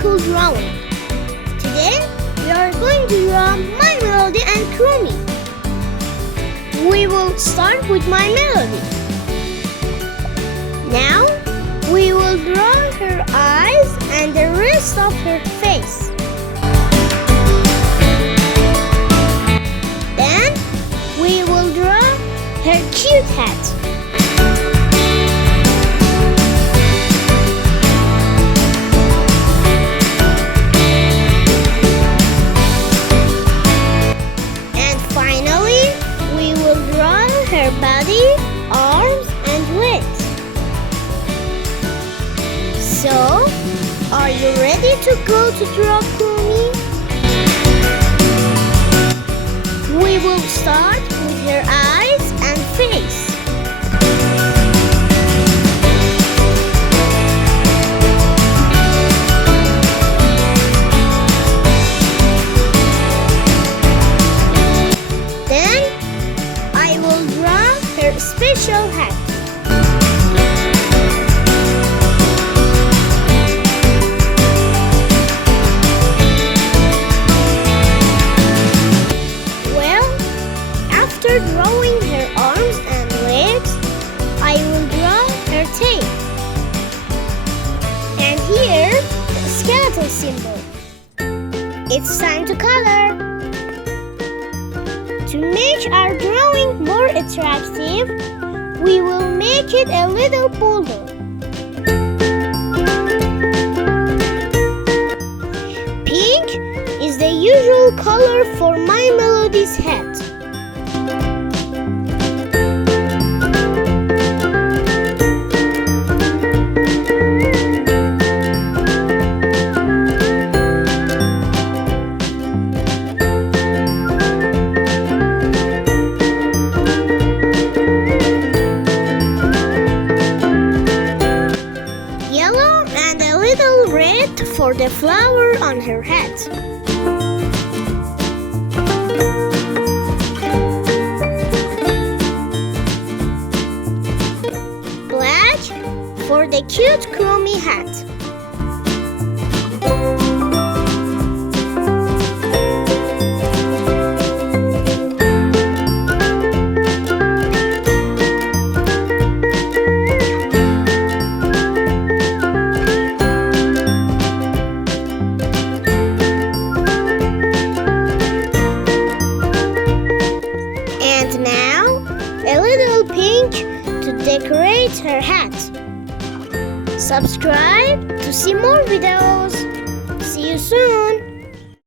cool drawing. Today, we are going to draw My Melody and Kuromi. We will start with My Melody. Now, we will draw her eyes and the rest of her face. Then, we will draw her cute hat. Her body, arms, and legs. So, are you ready to go to draw Kuromi? We will start with her eyes and face. Special hat. Well, after drawing her arms and legs, I will draw her tail. And here, the skeletal symbol. It's time to color. To make our drawing more attractive, we will make it a little bolder. Pink is the usual color for My Melody's hat. For the flower on her head. Black for the cute Kuromi hat. Decorate her hat. Subscribe to see more videos. See you soon.